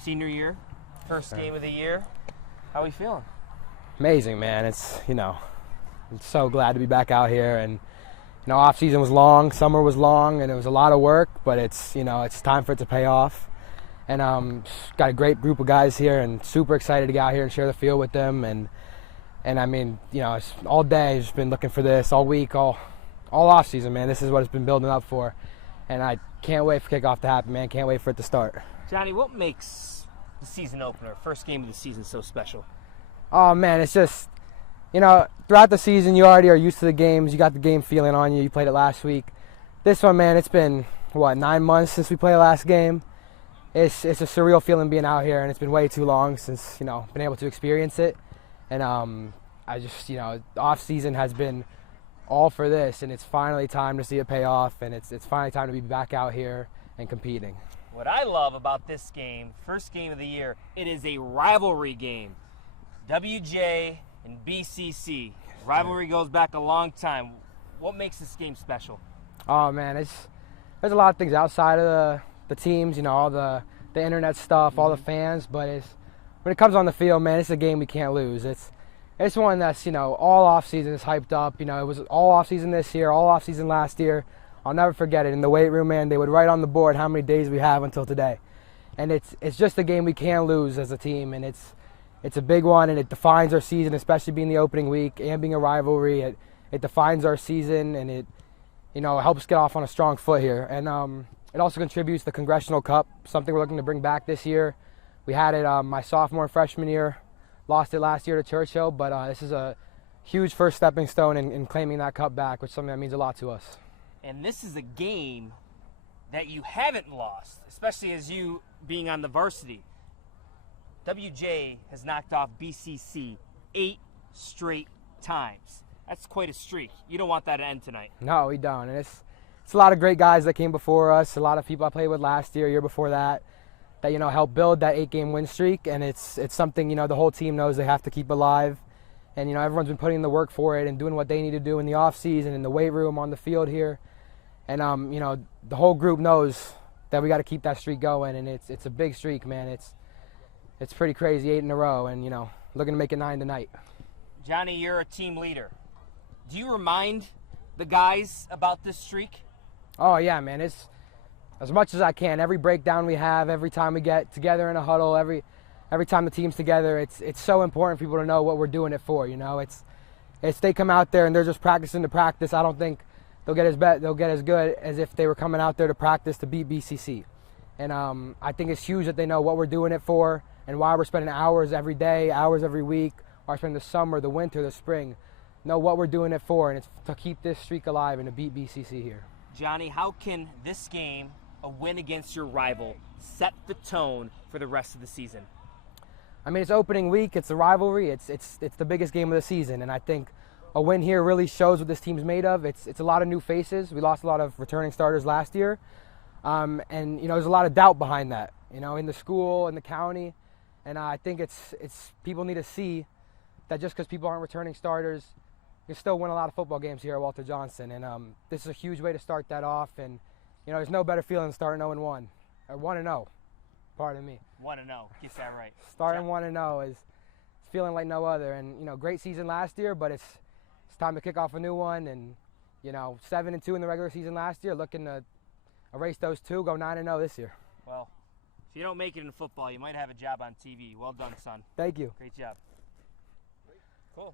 senior year, first game of the year. How are we feeling? Amazing, man. I'm so glad to be back out here. And off season was long, summer was long, and it was a lot of work. But it's time for it to pay off. And got a great group of guys here, and super excited to get out here and share the field with them. And I mean, it's all day, just been looking for this all week, all off season, man. This is what it's been building up for, and I can't wait for kickoff to happen, man. Can't wait for it to start. Jonny, what makes the season opener, first game of the season, so special? Oh man, it's just, throughout the season you already are used to the games. You got the game feeling on you. You played it last week. This one, man, it's been 9 months since we played the last game. It's a surreal feeling being out here, and it's been way too long since been able to experience it. And I just off season has been all for this, and it's finally time to see it pay off, and it's finally time to be back out here and competing. What I love about this game, first game of the year, it is a rivalry game. WJ and BCC. Rivalry goes back a long time. What makes this game special? Oh man, there's a lot of things outside of the teams, all the internet stuff, all the fans, but when it comes on the field, man, it's a game we can't lose. It's one that's all off season is hyped up. It was all off season this year, all off season last year. I'll never forget it. In the weight room, man, they would write on the board how many days we have until today, and it's just a game we can't lose as a team, and it's a big one, and it defines our season, especially being the opening week and being a rivalry. It defines our season, and it helps get off on a strong foot here. And it also contributes to the Congressional Cup, something we're looking to bring back this year. We had it my sophomore and freshman year, lost it last year to Churchill, but this is a huge first stepping stone in claiming that cup back, which is something that means a lot to us. And this is a game that you haven't lost, especially as you being on the varsity. WJ has knocked off BCC 8 straight times. That's quite a streak. You don't want that to end tonight. No, we don't. And it's a lot of great guys that came before us, a lot of people I played with last year before that helped build that 8-game win streak, and it's something the whole team knows they have to keep alive. And everyone's been putting in the work for it and doing what they need to do in the off season, in the weight room, on the field here. And the whole group knows that we got to keep that streak going, and it's a big streak, man. It's pretty crazy, 8 in a row, and looking to make it 9 tonight. Jonny, you're a team leader. Do you remind the guys about this streak? Oh yeah, man. It's as much as I can. Every breakdown we have, every time we get together in a huddle, every time the team's together, it's so important for people to know what we're doing it for. It's they come out there and they're just practicing to practice. I don't think they'll get as good as if they were coming out there to practice to beat BCC. And I think it's huge that they know what we're doing it for and why we're spending hours every day, hours every week, or spending the summer, the winter, the spring. Know what we're doing it for, and it's to keep this streak alive and to beat BCC here. Jonny, how can this game, a win against your rival, set the tone for the rest of the season? I mean, it's opening week. It's a rivalry. It's the biggest game of the season, and I think a win here really shows what this team's made of. It's a lot of new faces. We lost a lot of returning starters last year, and there's a lot of doubt behind that. In the school, in the county, and I think it's people need to see that just because people aren't returning starters, you can still win a lot of football games here at Walter Johnson, and this is a huge way to start that off. And there's no better feeling than starting 0-1 or 1-0. Pardon me. 1-0. Get that right. Starting 1-0 is feeling like no other. And great season last year, but it's time to kick off a new one. And 7-2 in the regular season last year, looking to erase those two, go 9-0 this year. Well, if you don't make it in football, you might have a job on TV. Well done, son. Thank you. Great job.